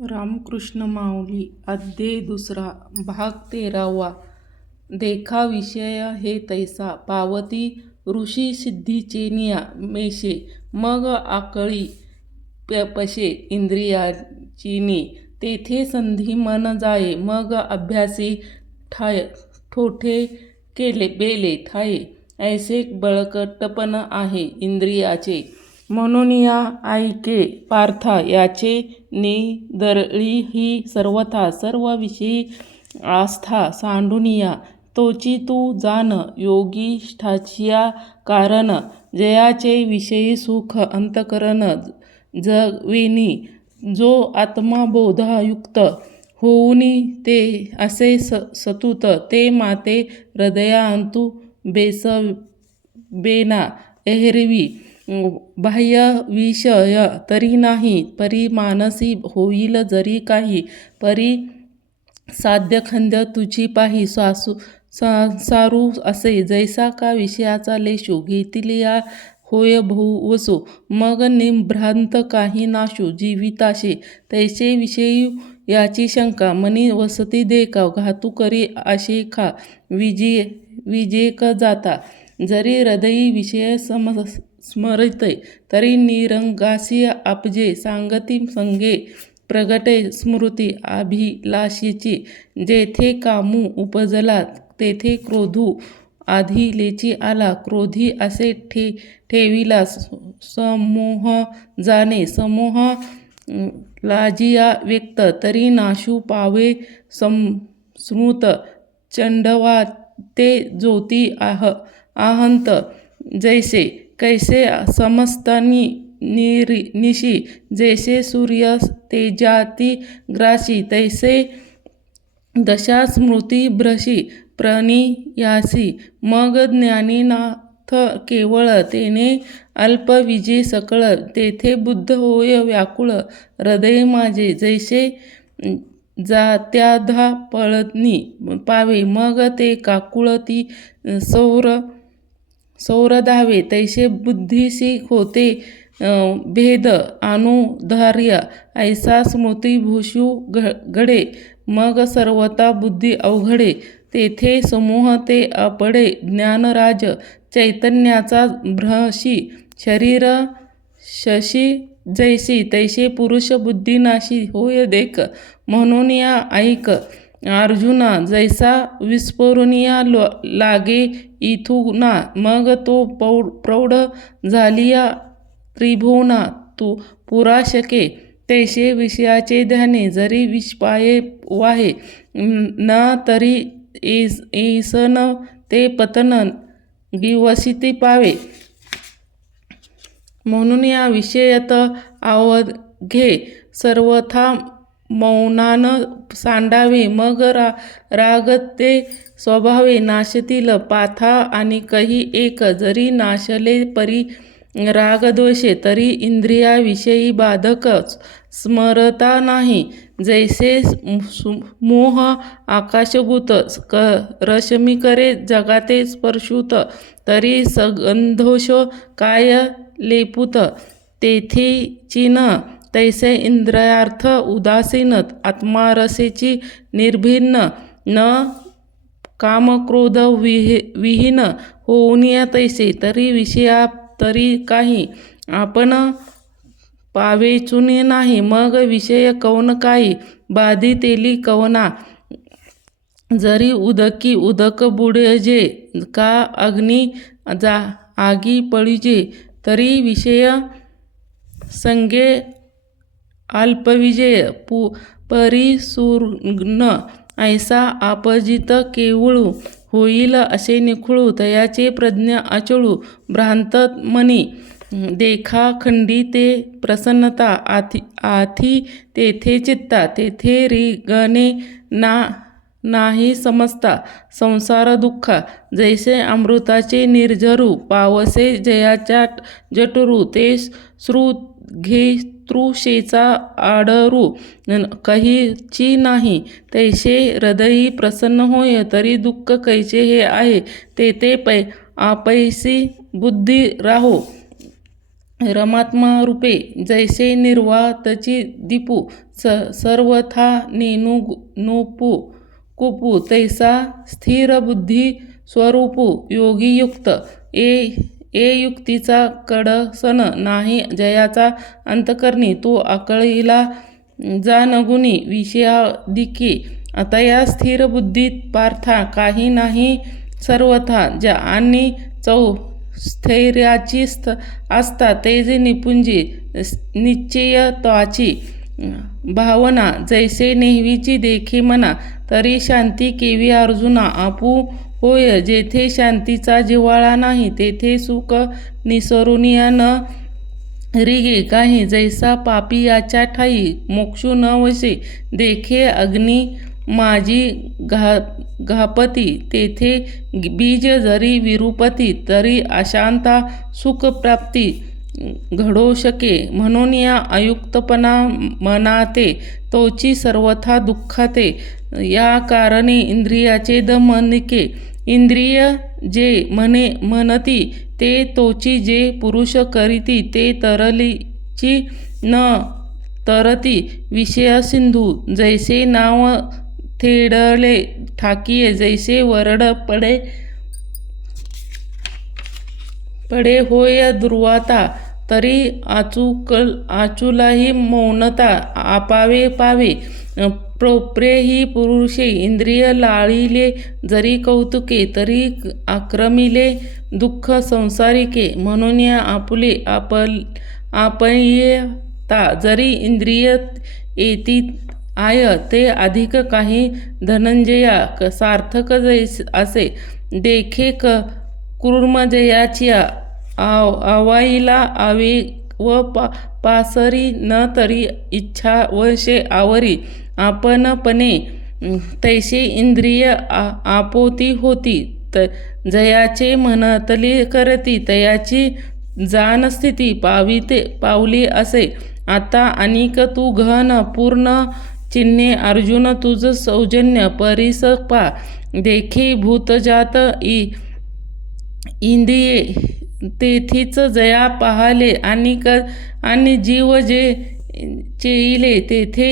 रामकृष्ण माऊली अध्याय दुसरा भाग 13वा देखा विषय हे तैसा पावती ऋषी सिद्धीचेनिया मेशे मग आकळी पशे इंद्रियाचीनी तेथे संधी मन जाये मग अभ्यासी ठाय ठोठे केले बेले थाये ऐसे बळकटपण आहे इंद्रियाचे. म्हणून या ऐके पार्था याचे निदरळी ही सर्वथा सर्व विषयी आस्था सांडूनिया तोची तू जाण योगिष्ठाचिया कारण जयाचे विषयी सुख अंतकरण जगविनी जो आत्मबोधायुक्त होऊनी ते असे सतुत ते माते हृदयांतु बेसबेना एरवी बाह्य विषय तरी नाही परी मानसी होईल जरी काही परी साध्यखंद्य तुझी पाही सारू असे जैसा का विषयाचा लेशू घेतलिया होय भोवसो मग निभ्रांत काही नाशू जीविताशे तैसे विषयी याची शंका मनी वसती देखा घातू करी आशेखा विजेक जाता जरी हृदयी विषय स्मरते तरी निरंगासी आपजे सांगती संगे प्रगटे स्मृती अभिलाषेची जेथे कामू उपजला तेथे क्रोधू आधी लेची आला क्रोधी असे ठेविला समोह जाणे समोह लाजिया व्यक्त तरी नाशू पावे स्मृत चंडवा ते ज्योती आहंत जैसे कैसे समस्तानी निशी जैसे सूर्य तेजाती ग्रासी तैसे दशा स्मृती भ्रशी प्रणियासी मग ज्ञानीनाथ केवळ तेने अल्प विजे सकळ तेथे बुद्ध होय व्याकुळ हृदय माझे जैसे जात्याधा पळनी पावे मग ते काकुळती सौर धावे तैसे बुद्धीसी होते भेद अनुधार्य ऐसा स्मृतिभूषू घडे मग सर्वता बुद्धी अवघडे तेथे समूह ते अपडे ज्ञानराज चैतन्याचा भ्रशी शरीर शशी जैसी तैसे पुरुष बुद्धीनाशी होय देख. म्हणून या ऐक अर्जुना जैसा विस्फोरणिया लागे इथुना मग तो प्रौढ झालिया त्रिभुवना तू पुरा शके तैसे विषयाचे ध्याने जरी विषपाये वाहे न तरी ऐसन ते पतन गिवसिती पावे. म्हणून या विषयत अवघे सर्वथा मौनान सांडावे मग राग ते स्वभावे नाशतील पाथा आणि कही एक जरी नाशले परी रागद्वेषे तरी इंद्रियाविषयी बाधक स्मरता नाही जैसे मोह आकाशभूत रश्मी करे जगाते स्पर्शुत तरी सगंधोष काय लेपुत तेथे चिन तैसे इंद्रियार्थ उदासीन आत्मारसेची निर्भिन्न न कामक्रोध विहीन होऊनिया तैसे तरी विषया तरी काही आपण पावेचुने नाही मग विषय कवन काही बाधितेली कवना जरी उदकी उदक बुडजे का अग्नी आगी पळिजे तरी विषय संगे अल्पविजय परिसूर्ण ऐसा अपजित केवळू होईल असे निखळू तयाचे प्रज्ञा अचळू भ्रांत मनी देखा खंडी ते प्रसन्नता आथी तेथे चित्ता तेथे रिगणे नाही समजता संसार दुःखा जैसे अमृताचे निर्झरू पावसे जयाच्या जठरू ते तृषेचा आडरू कहीची नाही तैसे हृदयी प्रसन्न होय तरी दुःख कैचे हे आहे तेथे आपैसी बुद्धी राहो रमात्मा रूपे जैसे निर्वातची दीपू सर्वथा नुपू कुपू तैसा स्थिर बुद्धी स्वरूपू योगीयुक्त ए युक्तीचा कडसन नाही जयाचा अंतकरणी तो आकळीला जानगुणी विषयादिकी अतया स्थिर बुद्धीत पार्था काही नाही सर्वथा ज्या आणि स्थैर्याची असता तेज निपुंजी निश्चयत्वाची भावना जैसे नेहमीची देखी म्हणा तरी शांती केवी अर्जुना आपू होय जेथे शांतीचा जिव्हाळा नाही तेथे सुख निसरुनिया न रिगे काही जैसा पापी याच्या ठाई मोक्षू न वशे देखे अग्नी माझी घापती तेथे बीज जरी विरूपती तरी अशांता सुखप्राप्ती घडो शके म्हणून या अयुक्तपणा मनाते तोची सर्वथा दुःखाते या कारणे इंद्रियाचे दमनिके इंद्रिय जे म्हणती ते तोची जे पुरुष करीती ते तरलीची न तरती विषय सिंधू जैसे नाव थेडले ठाकीये जैसे वरड पडे होय दुर्वाता तरी आचुलाही मौनता आपावे पावे प्रोप्रे ही पुरुषे इंद्रिय लाळिले जरी कौतुके तरी आक्रमिले दुःख संसारिके म्हणून या आपुले आपयता जरी इंद्रिय येती आय ते अधिक काही धनंजया सार्थक जैसे असे देखे कुर्मजयाची आवाईला आवे व पासरी न तरी इच्छा वशे आवरी आपणपणे तैसे इंद्रिय आपोती होती जयाचे म्हणतली करती तयाची जाण स्थिती पावली असे आता अनिक तू घन पूर्ण चिन्हे अर्जुन तुझ सौजन्य परिसपा देखे भूतजात इंद्रिये तेथीच जया पाहाले आणि जीव जे चेईले तेथे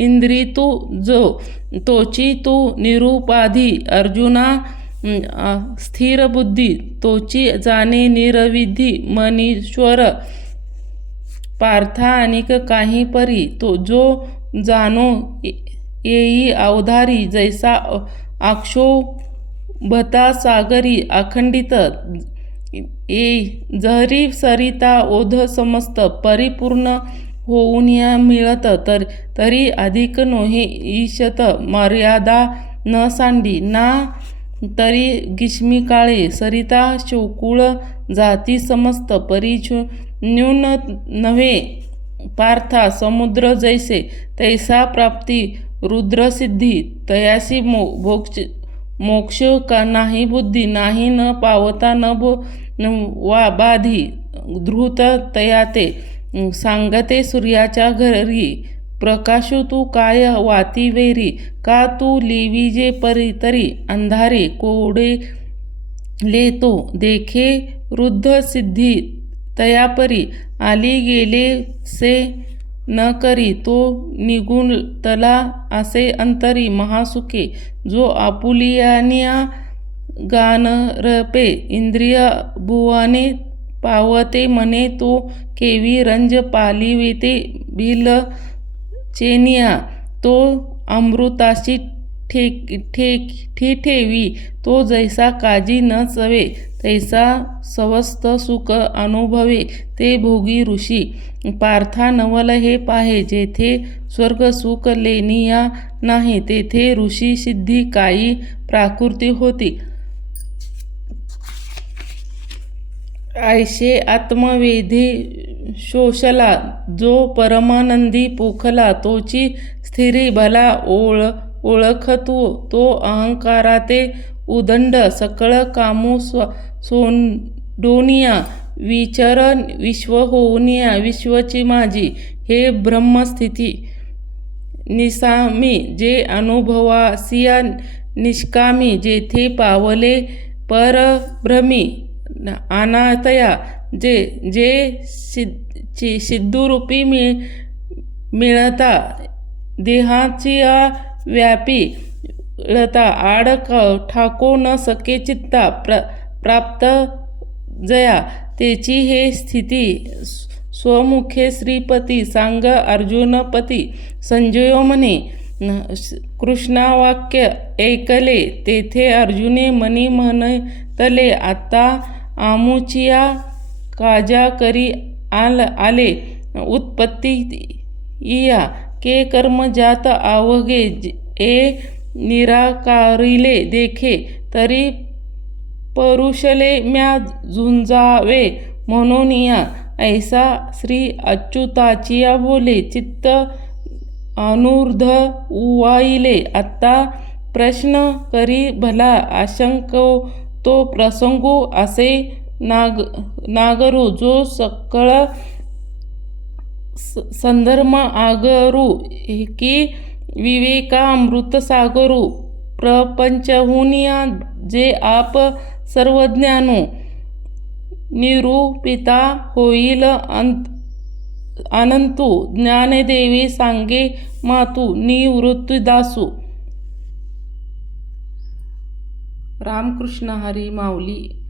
इंद्री तू जो तोची तू निरुपाधी अर्जुना स्थिर बुद्धी तोची जाणे निरविधी मनीश्वर पार्था अनिक काही परी तो जो जाणो येई अवधारी जैसा अक्षोभता सागरी अखंडित जरी सरिता ओध समस्त परिपूर्ण होऊन या मिळत तरी अधिक नोहे ईशत मर्यादा न सांडी ना तरी ग्रीष्मी काळे सरिता शोकुळ जाती समस्त परिन्यून नव्हे पार्था समुद्र जैसे तैसा प्राप्ती रुद्रसिद्धी तयासी मोक्ष का नाही बुद्धी नाही न पावता न वा बाधी धृत तयाते सांगते सूर्याच्या घरी प्रकाशू तू काय वाती वैरी का तू लिविजे परी तरी अंधारे कोडे लेतो देखे रुद्ध सिद्धी तयापरी आली गेले से न करी तो निघून तला असे अंतरी महासुखे जो आपुलियानिया गानरपे इंद्रिय भुवाने पावते मने तो केवी रंज पालिविते भिल चेनिया तो अमृताशी ठेवी तो जैसा काजी न चवे तैसा सवस्त सुख अनुभवे ते भोगी ऋषी पार्था नवल हे पाहे जेथे स्वर्ग सुख लेनिया नाही तेथे ऋषी सिद्धी काही प्राकृती होती ऐशे आत्मवेधी शोषला जो परमानंदी पोखला तोची स्थिरी भला ओळखतो तो अहंकाराते उदंड सकळ कामू सोंडोनिया विचर विश्व होऊनिया विश्वची माझी हे ब्रह्मस्थिती निसामी जे अनुभवासिया निष्कामी जेथे पावले परभ्रमी अनातया जे सिद्धरूपी मिळता देहाची व्यापी मिळता आड ठाको न सके चित्ता प्राप्त जया तेची हे स्थिती स्वमुखे श्रीपती सांग अर्जुनपती संजयो म्हणे कृष्णावाक्य ऐकले तेथे अर्जुने मनी म्हणतले आता आमुचिया काजा करी आले उत्पत्ती इया के कर्म जात आवगे ए निराकारिले देखे तरी परुषले म्या झुंजावे म्हणून या ऐसा श्री अच्युताचिया बोले चित्त अनुर्ध उवाईले आता प्रश्न करी भला आशंको तो प्रसंगो असे नागरू जो सकळ संधर्म आगरू की विवेकामृत सागरू प्रपंचहुनिया जे आप सर्वज्ञानो निरूपिता होईल अनंतू ज्ञानदेवी सांगे मातू निवृत्तीदासू. रामकृष्ण हरी माऊली.